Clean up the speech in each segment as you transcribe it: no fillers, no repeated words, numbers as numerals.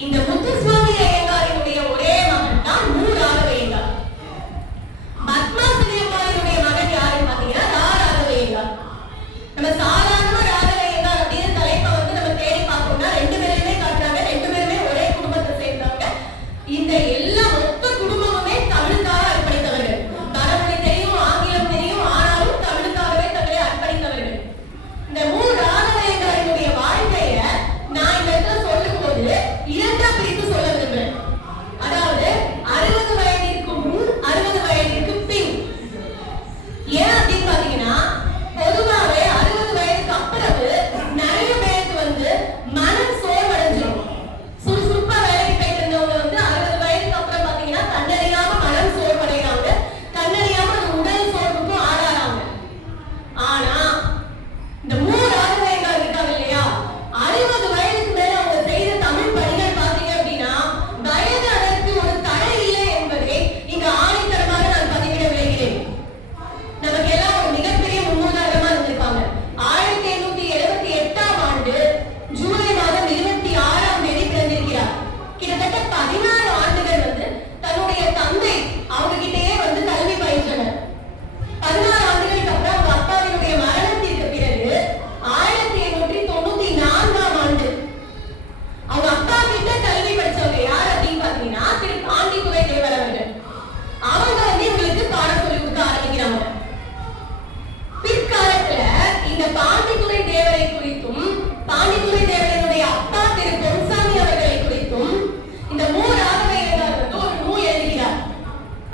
இந்த முத்துசுவாமி ஐயங்காரினுடைய ஒரே மகன் தான் மு ராகவையங்கார். பத்மாசனி அம்மாவினுடைய மகன் யாருன்னு பாத்தீங்கன்னா ரா ராகவையங்கார். நம்ம சாதாரண ராகவையங்கார் அப்படின்னு தலைப்பை வந்து நம்ம தேடி பார்த்தோம்னா ரெண்டு பேருமே காட்டுறாங்க. ரெண்டு பேருமே ஒரே குடும்பத்தை சேர்ந்தவங்க. இந்த எல்லா மொத்த குடும்பமுமே தமிழுக்காக அர்ப்பணித்தவர்கள். வடமொழி தெரியும், ஆங்கிலம் தெரியும், ஆனாலும் தமிழுக்காகவே தங்களை அர்ப்பணித்தவர்கள். இந்த மு ராகவையங்காரினுடைய வாழ்க்கைய நான் இந்த இடத்துல சொல்லும் போது இரண்டா பிரித்து சொல்ல விரும்புறேன். அதாவது 60 வயதிற்கு முன், 60 வயதிற்கு பின். ஏன் அப்படின்னு பாத்தீங்கன்னா பொதுவாவே 60 வயதுக்கு அப்புறவு நிறைய பேருக்கு வந்து மனம் சோர்வடைஞ்சிடும். சுறுசுறுப்பா வேலைக்கு போயிட்டு இருந்தவங்க வந்து 60 வயதுக்கு அப்புறம் பாத்தீங்கன்னா தன்னறியாம மனம் சோர்வடைகிறாங்க. தன்னறியாம அந்த உடல் சோர்வுக்கும் ஆளாறாங்க. ஆனா இந்த மு ராகவையங்கார் இருக்காங்க இல்லையா, 60 வயதுக்கு மேல அவங்க செய்த தமிழ் பணிகள் பாத்தீங்க அப்படின்னா வயது அதற்கு ஒரு தடை இல்லை என்பதை இங்க ஆணித்தரமாக நான் பதிவிட விளைகிறேன். நமக்கு எல்லாம் ஒரு மிகப்பெரிய முன்னுதாரணமா இருந்திருக்காங்க. 1878ஆம் ஆண்டு ஜூலை மாதம் 26ஆம் தேதி பிறந்திருக்கிறார். கிட்டத்தட்ட 16 ஆண்டுகள் வந்து தன்னுடைய தந்தை அவங்க கிட்டேயே வந்து கல்வி பயின்றனர். 16 ஆண்டுகளுக்கு அப்புறம் அவங்க அப்பாவினுடைய மரணத்திற்கு பிறகு 1894ஆம் ஆண்டு அவங்க அப்பா கிட்ட கல்வி படிச்சவங்க யார் அப்படின்னு பாத்தீங்கன்னா திரு பாண்டித்துரை தேவர் அவர்கள். அவங்க வந்து இவங்களுக்கு பாடம் சொல்லி கொடுக்க ஆரம்பிக்கிறாங்க. பிற்காலத்துல இந்த பாண்டித்துரை தேவரை குறித்தும் பாண்டித்துரை தேவரையுடைய அப்பா திரு பொன்சாமி அவர்களை குறித்தும் இந்த மு ராகவையங்கார் வந்து ஒரு நூல் எழுதுகிறார்.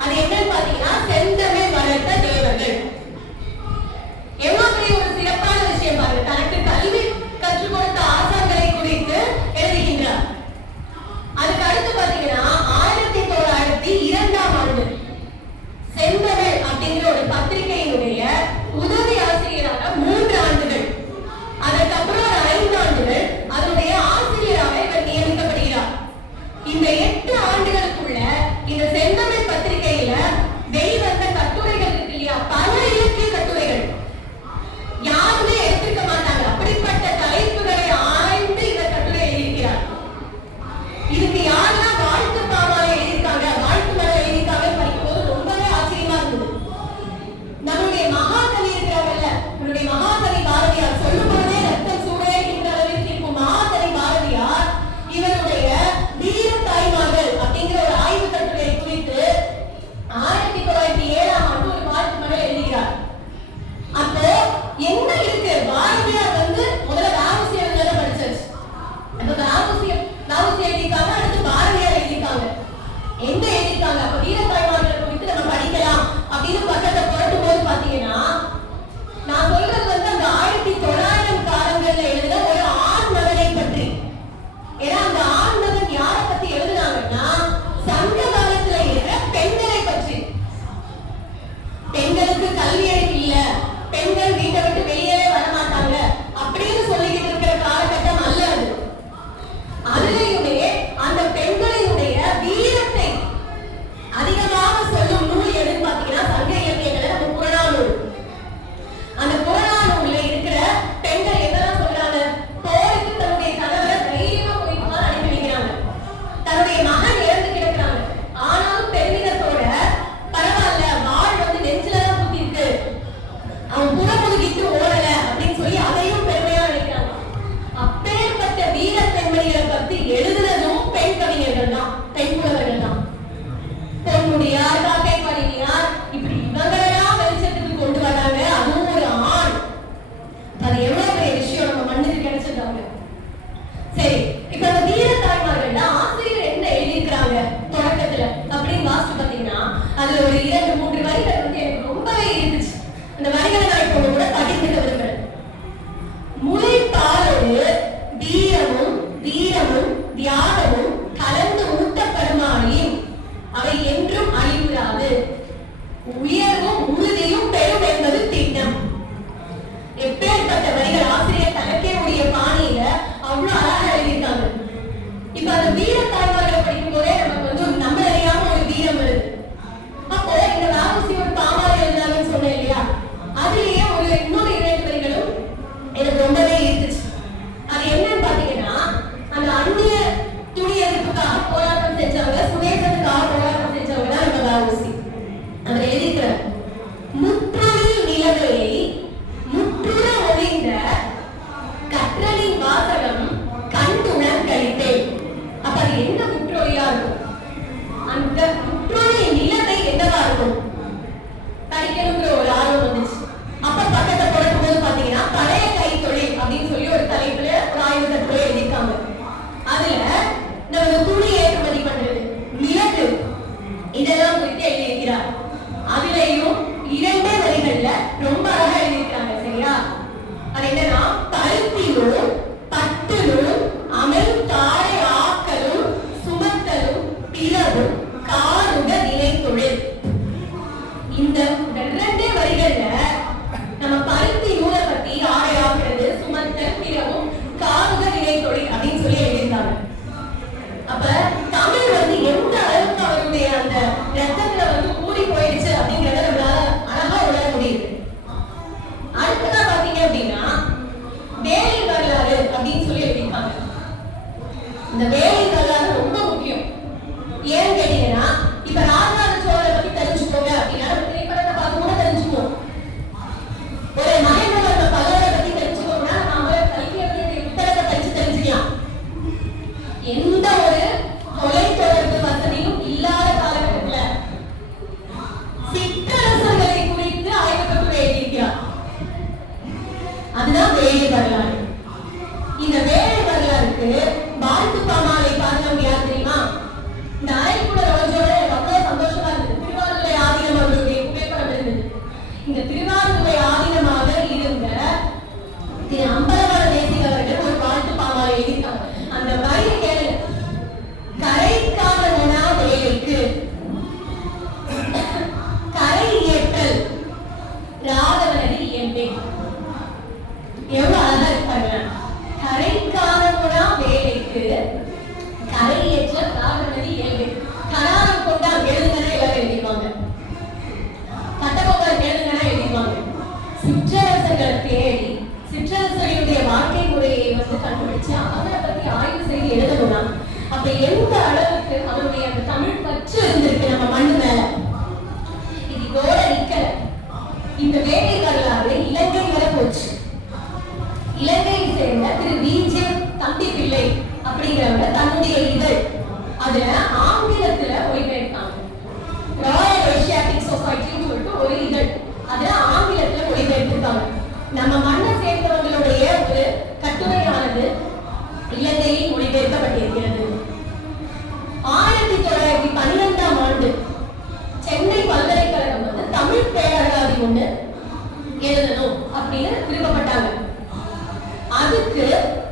அது என்னன்னு பாத்தீங்கன்னா செந்தமிழ் வளர்த்த தேவர்கள். எவ்வளவு பெரிய ஒரு சிறப்பான விஷயம் பாருங்க. தனக்கு கல்வி கற்றுக் கொடுத்த ஆசான்களை குறித்து எழுதுகின்றார். அதுக்கு அடுத்து பாத்தீங்கன்னா 1902ஆம் ஆண்டு செந்தமிழ் அப்படிங்கிற ஒரு பத்திரிகையினுடைய உதவி ஆசிரியராக 3 ஆண்டுகள், அதற்கப்புறம் ஒரு 5 ஆண்டுகள் அதனுடைய ஆசிரியராக இவர் நியமிக்கப்படுகிறார். இந்த 8 ஆண்டுகளுக்குள்ள இந்த செந்தமிழ் பத்திரிகையில வெளிவந்த கட்டுரைகள் இருக்கு இல்லையா, பல இலக்கிய கட்டுரைகள் யாருமே எடுத்திருக்க மாட்டாங்க. அப்படிப்பட்ட தலைப்புகளை ஆய்ந்து இந்த கட்டுரை எழுதியிருக்கிறார். இதுக்கு யாரெல்லாம் வாழ்த்து பாமாலை எழுதியிருக்காங்க, வாழ்த்து மலர் எழுதியிருக்காங்க படிக்கும்போது ரொம்பவே ஆச்சரியமா இருந்தது. நம்முடைய மகாகவி இருக்கிறாங்கல்ல, நம்முடைய மகாகவி பாரதியார் சொல்லும் போதே ரத்தம் சூடேறுகின்ற அளவிற்கு இருக்கும் மகாகவி பாரதியார் இவருடைய வீர தாய்மார்கள் அப்படிங்கிற ஒரு ஆய்வு கட்டுரையை குறித்து 1907ஆம் ஆண்டு ஒரு வாழ்த்து மலர் எழுதுகிறார். அப்போ என்ன இருக்கு, பாரதியார் வந்து முதல்ல ராமசி எழுதுறத படிச்சாச்சு. அப்ப ராமசி எழுதியிருக்காங்க, அடுத்து பாரதியார் எழுதியிருக்காங்க. எங்க எழுதியிருக்காங்க, அப்ப வீர தாய்மார்கள் குறித்து நம்ம படிக்கலாம் அப்படின்னு பக்கத்தை புரட்டும் போது பாத்தீங்கன்னா நான் சொல்றது வந்து அந்த 1900 காலங்கள்ல எழுதின ஒரு ஆண் மகனை பற்றி. ஏன்னா அந்த ஆண் மகன் யாரை பத்தி எழுதினாங்கன்னா சங்க காலத்துல இருக்கிற பெண்களை பற்றி. பெண்களுக்கு கல்வி அறிவு இல்ல, பெண்கள் வீட்டை விட்டு வெளியவே வரமாட்டாங்க அப்படின்னு சொல்லிக்கிட்டு இருக்கிற காலகட்டம் அல்ல அது. அதுலயுமே அந்த பெண்களினுடைய வீரத்தை அதிகமாக சொல்லும் நூல் எதுன்னு பாத்தீங்கன்னா சங்க இலக்கியங்களை என்ன முற்றொழியா இருக்கும்? அந்த முற்றொழி நிலைமை என்னவா இருக்கும்? படிக்கணுங்கிற ஒரு ஆர்வம் வந்துச்சு. அப்ப பக்கத்தை தொடரும் போது பாத்தீங்கன்னா பழைய கைத்தொழில் அப்படின்னு சொல்லி ஒரு தலைப்புல ஒரு ஆய்வு கட்டுரை எழுதியிருக்காங்க. அதுல நம்ம துணி ஏற்றுமதி பண்றது, மிளகு, இதெல்லாம் குறித்து எழுதியிருக்கிறார். அதுலயும் 2 வரிகள்ல ரொம்ப அழகா எழுதியிருக்காங்க. சரியா? அது என்னன்னா, பருத்தி நூல், பட்டு நூல், அமல் தாழை ஆக்கலும் சுமத்தலும் பிறவும் காருக நிலை தொழில். இந்த 2 வரிகள்ல நம்ம பருத்தி நூலை பத்தி ஆடை ஆக்குறது, சுமத்தல், பிறவும் காருக நிலை தொழில் அப்படின்னு சொல்லி எழுதியிருக்காங்க. அப்ப தமிழ் எந்த அளவுக்கு அவருடைய அந்த ரத்தத்துல ஊறி போயிடுச்சு அப்படிங்கறத நம்மளால அழகா உணர முடியுது. அடுத்ததா பாத்தீங்க அப்படின்னா வேலை வரலாறு அப்படின்னு சொல்லி எழுதியிருக்காங்க. இந்த வேலை வரலாறு ரொம்ப முக்கியம். ஏன்னு கேட்டீங்கன்னா, இப்ப ராஜராஜ சோழரை பத்தி தெரிஞ்சுக்கோங்க அப்படின்னா நம்ம திரைப்படத்தை பார்த்து கூட தெரிஞ்சுக்குவோம். ஒரு மகேந்திரவர்ம பல்லவரை பத்தி தெரிஞ்சுக்கோங்கன்னா நாம கல்வியர்களுடைய புத்தகத்தை படிச்சு தெரிஞ்சுக்கலாம். எந்த ஒரு தொலைத்தொடர்பு வசதியும் இல்லாத காலகட்டத்துல சிற்றரசர்களை குறித்து ஆய்வு கட்டுரை எழுதியிருக்கிறார். அதுதான் வேலை வரலாறு. இந்த வேலை வரலாறுக்கு வாழ்த்து பாமாலை பாருங்க. யார் தெரியுமா? இந்த ஆய்வுக்குள்ள ரோஜோட ரொம்ப சந்தோஷமா இருந்தது. திருவாரூரை ஆதீனம் அவர்களுடைய புகைப்படம் இருந்தது. இந்த திருவாரூரை ஆதீனமாக இருந்த திரு அம்பலவாண தேசிக அவர்கள் ஒரு வாழ்த்து பாமாலை எழுதியிருக்காங்க. அந்த வரி கேளுங்க. கரைக்கான உணா வேலைக்கு கரை ஏற்றல் ராகவனடி இயம்பே. எவ்வளவு அழகா இருப்பாங்க. கரைக்கான உணா வேலைக்கு கரை ஏற்றல் ராகவனடி இயம்பே. கடாரம் கொண்டா எழுதுங்கனா எல்லாரும் எழுதிவாங்க. கட்டபொம்மன் எழுதுங்கனா எழுதிவாங்க. சிற்றரசர்களை தேடி சிற்றரசர்களுடைய வாழ்க்கை முறையை கண்டுபிடிச்சு அவரை பத்தி ஆய்வு செய்து எழுதணும்னா அப்ப எந்த அளவுக்கு அவருடைய அந்த தமிழ் பற்று இருந்திருக்கு நம்ம மண்ணு மேல. இது இதோட நிக்கல. இந்த வேலை வரலாறு இலங்கை வரை போச்சு. இலங்கையை சேர்ந்த திரு விஜே தம்பி பிள்ளை அப்படிங்கிறவங்க தன்னுடைய இதழ் அதுல ஆங்கிலத்துல மொழிபெயர்த்தாங்க. ராயல் ஏசியாட்டிக் சொசைட்டின்னு சொல்லிட்டு ஒரு இதழ் அதுல ஆங்கிலத்துல மொழிபெயர்த்திருக்காங்க. நம்ம மண்ணை சேர்ந்தவங்களுடைய ஒரு கட்டுரையானது இலங்கையில் மொழிபெயர்க்கப்பட்டிருக்கிறது. 1912ஆம் ஆண்டு சென்னை பல்கலைக்கழகம் தமிழ் பேரகாதி ஒண்ணு எழுதணும் அப்படின்னு விருப்பப்பட்டாங்க. அதுக்கு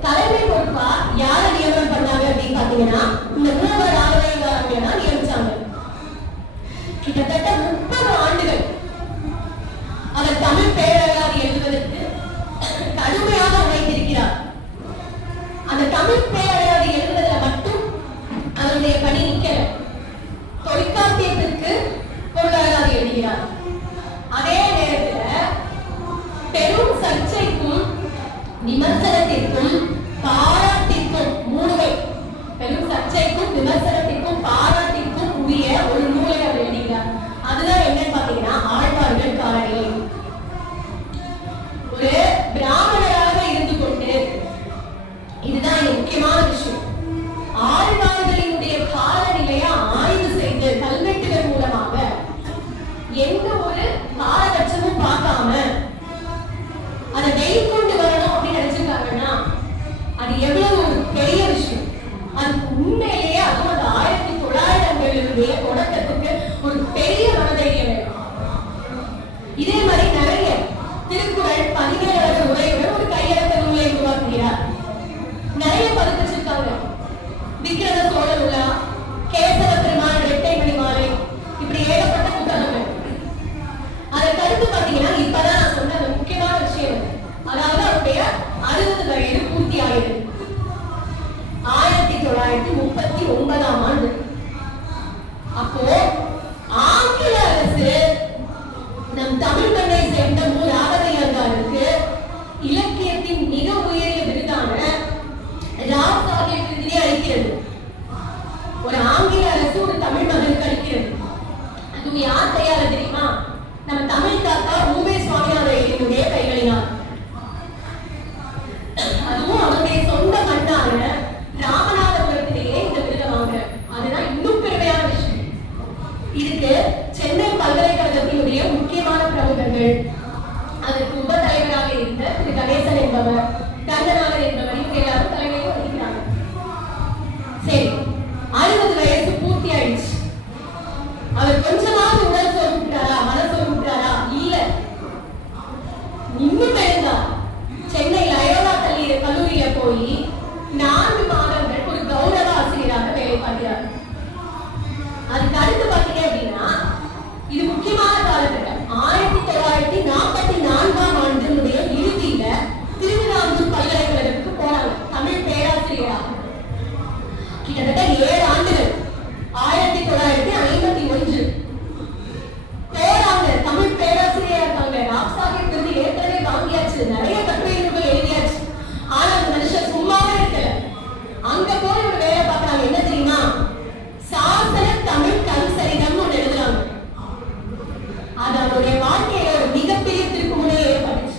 தலைமை பொறுப்பா யார நியமனம் பண்ணாங்க அப்படின்னு பாத்தீங்கன்னா இந்த மூவர் ஆலயங்களை தான் நியமிச்சாங்க. கிட்டத்தட்ட 30 ஆண்டுகள் அவர் தமிழ் பேரகாதி எழுதுவதற்கு கடுமையாக உழைத்திருக்கிறார். அந்த தமிழ் பேரகாதி எழுதுவதில் மட்டும் அவருடைய பணி நிக்கல. தொல்காப்பியத்திற்கு பொருளாதார எழுதுகிறார். அதே நேரத்தில் பெரும் சர்ச்சைக்கும் விமர்சனத்திற்கும் பாராட்டிற்கும் மூணுவை பெரும் சர்ச்சைக்கும் விமர்சனத்திற்கும் பாராட்டிற்கும் உரிய ஒரு நூலை அவர் எழுதுகிறார். அதுதான் என்னன்னு பாத்தீங்கன்னா ஆழ்வார்கள் காலநிலை. ஒரு பிராமணராக இருந்து கொண்டு இதுதான் முக்கியமான விஷயம். ஆழ்வார்களினுடைய காலநிலையை ஆய்வு செய்து கல்வெட்டுகள் மூலமாக எந்த ஒரு பாரபட்சமும் பார்க்காம அதை வெளிக்கொண்டு வரணும் அப்படின்னு நினைச்சிருக்காங்கன்னா அது எவ்வளவு ஒரு பெரிய விஷயம். அது உண்மையிலேயே அதுவும் அந்த 1900களுடைய தொடக்கத்துக்கு ஒரு பெரிய மனதைரியம் வேணும். இதே மாதிரி நிறைய திருக்குறள் 17 உரையுடன் ஒரு கையெழுத்த நூலை உருவாக்குகிறார். நிறைய பதிப்பிச்சிருக்காங்க. விக்கிரம சோழர் உலா, கேசவ பெருமாள், இரட்டைமணி மாலை, இப்படி ஏகப்பட்ட புத்தகங்கள். அதை கருத்து பாத்தீங்கன்னா இப்பதான் நான் சொன்ன அந்த முக்கியமான விஷயம். அதாவது அவருடைய 60 வயது பூர்த்தி ஆகிறது. 1939ஆம் ஆண்டு. அப்போ ஆங்கில அரசு நம் தமிழ் மண்ணை சேர்ந்த ராகவையங்காருக்கு இலக்கியத்தின் மிக உயரிய விருதான ராவ் சாஹிப் விருதினை அளிக்கிறது. ஒரு ஆங்கில அரசு ஒரு தமிழ் மகனுக்கு அளிக்கிறது. அதுவும் யார் கையால தெரியுமா? நம்ம தமிழ் தாத்தா ஊமே சுவாமிநாதனுடைய கைகளினார். அதுவும் அவருடைய சொந்த மண்ணான ராமநாதபுரத்திலேயே இந்த விருதை வாங்குறார். இதுக்கு சென்னை பல்கலைக்கழகத்தினுடைய முக்கியமான பிரமுகர்கள், அதற்கு உப தலைவராக இருந்த திரு கணேசன் என்பவர், கந்தநாதன் என்பவர், இவங்க எல்லாரும் தலைமையில் வகிக்கிறாங்க. சரி, 60 வயசு பூர்த்தி ஆயிடுச்சு. அவர் கொஞ்சமாவது உடல் சோர்வு விட்டாரா, மன சோர்வு விட்டாரா? இல்ல, இன்னும் எழுந்தா சென்னை லயோலா கல்லூரியில போய் 4 மாதங்கள் ஒரு கௌரவ ஆசிரியராக வேலை பார்க்கிறார். அதுக்கு அடுத்து பாத்தீங்க அப்படின்னா, இது முக்கியமான காலகட்டம். 1944ஆம் ஆண்டினுடைய இறுதியில திருவிதாங்கூர் பல்கலைக்கழகத்துக்கு போனாங்க தமிழ் பேராசிரியராக. கிட்டத்தட்ட 7 ஆண்டுகள், 1951 போறாங்க. தமிழ் பேராசிரியரா இருக்காங்க. ராப்சாஹிப் விருது ஏற்கனவே வாங்கியாச்சு, நிறைய கட்டுரைகள் எழுதியாச்சு. ஆனா அந்த மனுஷன் சும்மாவே இருக்கல. அங்க போய் ஒரு வேலை பார்க்கறாங்க. என்ன தெரியுமா? சாசன தமிழ் கருசரிதம் ஒன்று எழுதுறாங்க. அது அவருடைய வாழ்க்கையில ஒரு மிகப்பெரிய திருப்புமுனையை ஏற்பட்டுச்சு.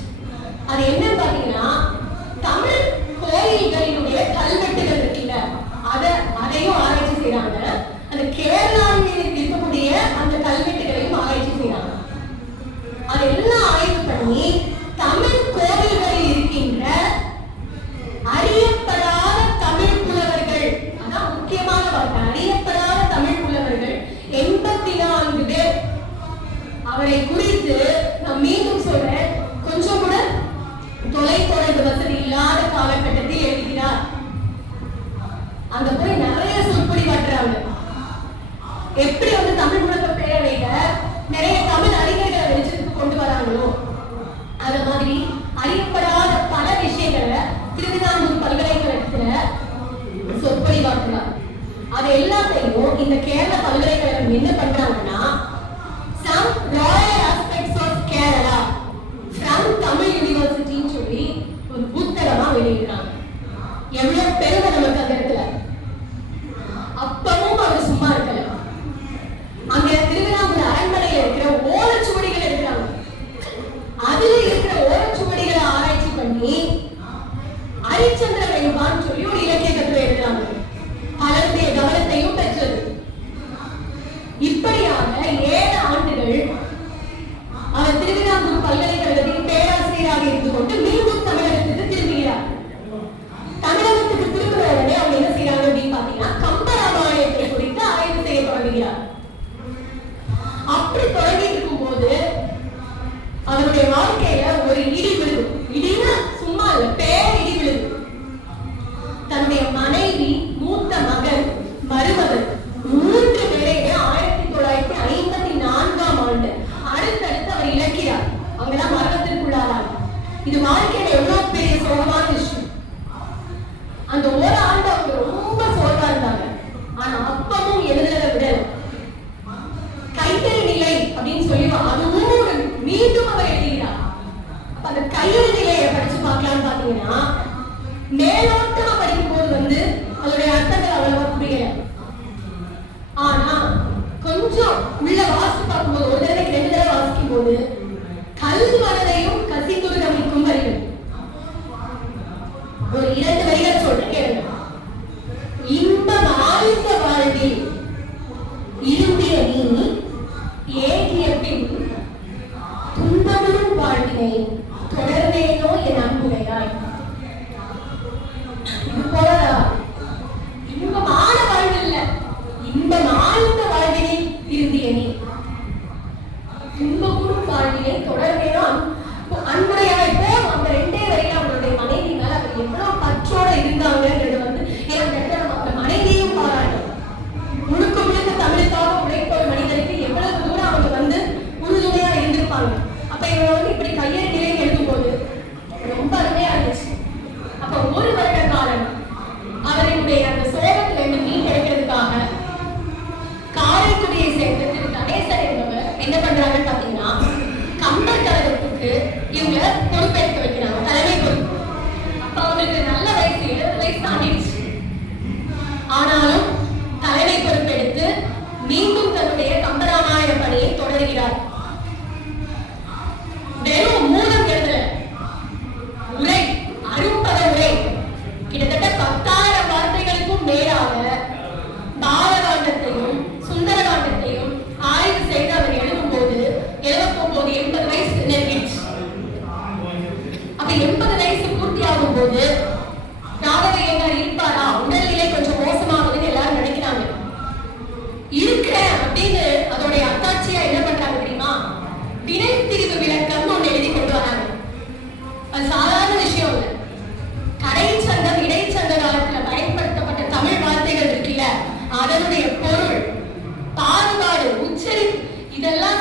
அது என்னன்னு பாத்தீங்கன்னா, தமிழ் கோயில்களினுடைய கல்வெட்டுகள் இருக்குல்ல, அதையும் ஆராய்ச்சி செய்யறாங்க. அந்த கேரளாவில் இருக்கக்கூடிய அந்த கல்வெட்டுகளையும் ஆராய்ச்சி செய்யறாங்க. அதெல்லாம் ஆய்வு பண்ணி தமிழ் கோவில்களில் இருக்கின்ற அறியப்படாத தமிழ் புலவர்கள், அதான் முக்கியமான வார்த்தை, அறியப்படாத தமிழ் புலவர்கள் 84 பேர். அவரை குறித்து நான் மீண்டும் சொல்றேன், கொஞ்சம் கூட தொலைத்தொடர்பு வசதி இல்லாத காலகட்டத்தில் எழுதுகிறார். அங்க போய் நிறைய சொற்பொழிவாற்றுறாங்க. எப்படி வந்து தமிழ் உலக பேரவையில நிறைய தமிழ் அறிஞர்களை வெளிச்சத்துக்கு கொண்டு வராங்களோ, அது மாதிரி அறியப்படாத பல விஷயங்களை திருவிதாங்கூர் பல்கலைக்கழகத்துல சொற்பொழிவாற்றுறார். அது எல்லாத்தையும் இந்த கேரள பல்கலைக்கழகம் என்ன பண்றாங்கன்னா, some royal aspects of Kerala from Tamil University சொல்லி ஒரு புத்தகமா வெளியிடுறாங்க. எவ்வளவு பெருமை நமக்கு அந்த இடத்துல. அப்பவும் அவர் சும்மா இருக்கல. அங்க திருவிதாங்கூர் அரண்மனையில இருக்கிற ஓலைச்சுவடிகள் இருக்கிறாங்க. அதுல இருக்கிற ஓலைச்சுவடிகளை ஆராய்ச்சி பண்ணி ஹரிச்சந்திர வேணுபான்னு சொல்லி ஒரு இலக்கிய கட்டுரை எழுதுறாங்க. பலருடைய கவனத்தையும் பெற்றது. இப்படியாக 7 ஆண்டுகள் அவர் திருவிதாங்கூர் பல்கலைக்கழகத்தில் பேராசிரியராக இருந்து கொண்டு மீண்டும் தமிழகத்துக்கு திரும்புகிறார். தமிழகத்துக்கு திரும்புற உடனே அவங்க என்ன செய்யறாங்க அப்படின்னு பாத்தீங்கன்னா, கம்பராமாயணத்தை குறித்து ஆய்வு செய்ய தொடங்குகிறார். அப்படி தொடங்கி இருக்கும் போது அவருடைய வாழ்க்கையில ஒரு இடி விழுது. இடினா சும்மா இல்ல, பேரிடி விழுது. தன்னுடைய மனைவி, மூத்த மகன், மருமகன் 3 பேரையுமே 1954ஆம் ஆண்டு அடுத்தடுத்து அவர் இழக்கிறார். அவங்கதான் மரணத்திற்குள்ளாராங்க. இது வாழ்க்கையில எவ்வளவு பெரிய சோகமான விஷயம். அந்த ஒரு ஆண்டு அவங்க ரொம்ப சோர்வா இருந்தாங்க. ஆனா அப்பவும் எழுதுறதை விடல. கைத்தறி நிலை அப்படின்னு சொல்லி அதுவும் மீண்டும் அவர் எழுதுகிறார். அந்த கையெழு நிலையை படிச்சு பார்க்கலாம்னு பாத்தீங்கன்னா, மேலோட்டமா படிக்கும் போது வந்து அதோடைய அர்த்தங்கள் அவ்வளவா புரியல. ஆனா கொஞ்சம் உள்ள வாசித்து பார்க்கும்போது, ஒரு தடவைக்கு 2 தடவை வாசிக்கும் போது கல் மனதையும் கசித்துரு நமிக்கும் வரிகள். ஒரு 2 வரிகள் சொல்றேன் கேளுங்க. இன்பம் ஆழ்ந்த வாழ்வில் இருந்திய நீ ஏகிய பின் துன்பமும் வாழ்வினை தொடர்ந்தேனோ என் அன்புடையாய். இது போலதா இன்பமான வாழ்வு இல்ல, இன்பம் ஆழ்ந்த வாழ்வினை இருந்திய நீ துன்பமும் வாழ்வினை தொடர்ந்தேனோ அன்புடையாய். போ அந்த 2 வரையில அவருடைய மனைவி மேல அவர் எவ்வளவு பற்றோட இருந்தாங்கிறது வந்து நம்ம மனைவியும் பாராட்டும். முழுக்க முழுக்க தமிழுக்காக உழைத்த ஒரு மனிதருக்கு எவ்வளவு தூரம் அவங்க வந்து உறுதுணையா இருந்திருப்பாங்க. அப்ப இவங்க வந்து இப்படி கையெழு நிலை எழுதும் போது ரொம்ப அருமையா இருந்துச்சு. அப்ப 1 வருட காலம் அவருடைய அந்த சோகத்துல இருந்து மீன் கிடைக்கிறதுக்காக காரைக்குடியை சேர்ந்த திரு கணேசன் என்பவர் என்ன பண்றாங்கன்னு பாத்தீங்கன்னா, கம்பர் கழகத்துக்கு இவங்க பொறுப்பேற்க வைக்கிறாங்க, தலைமை பொறுப்பு. அப்ப அவங்களுக்கு நல்ல வயசு, 70 வயசு தாண்டிடுச்சு. ஆனாலும் தலைமை பொறுப்பெடுத்து மீண்டும் தன்னுடைய கம்பராமாயண பணியை தொடர்கிறார். வெறும் மூலம் எழுதல, உரை, அரும்பத உரை, கிட்டத்தட்ட 10,000 வார்த்தைகளுக்கும் மேலாக பாலகாண்டத்தையும் சுந்தரகாண்டத்தையும்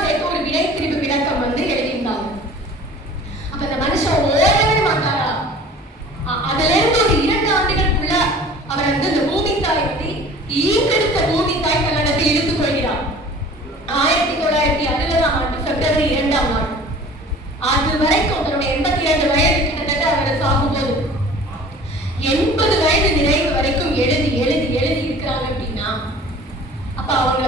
சேர்த்து ஒரு விடை பிரிவு விளக்கம் வந்து எழுதியிருந்தாங்க. அப்ப அந்த மனுஷன் ஓடவே மாட்டாரா? அதுல இருந்து ஒரு 2 ஆண்டுகளுக்குள்ள அவர் வந்து இந்த பூமி தாய் வந்து ஈன்றெடுத்த பூமி தாய் கன்னடத்தை எடுத்துக் கொள்கிறார். 1960ஆம் ஆண்டு பிப்ரவரி 2ஆம் நாள். அது வரைக்கும் தன்னுடைய 82 வயது கிட்டத்தட்ட அவர் சாகும்போது 80 வயது நிறைவு வரைக்கும் எழுதி எழுதி எழுதி இருக்கிறாங்க அப்படின்னா அப்ப அவங்க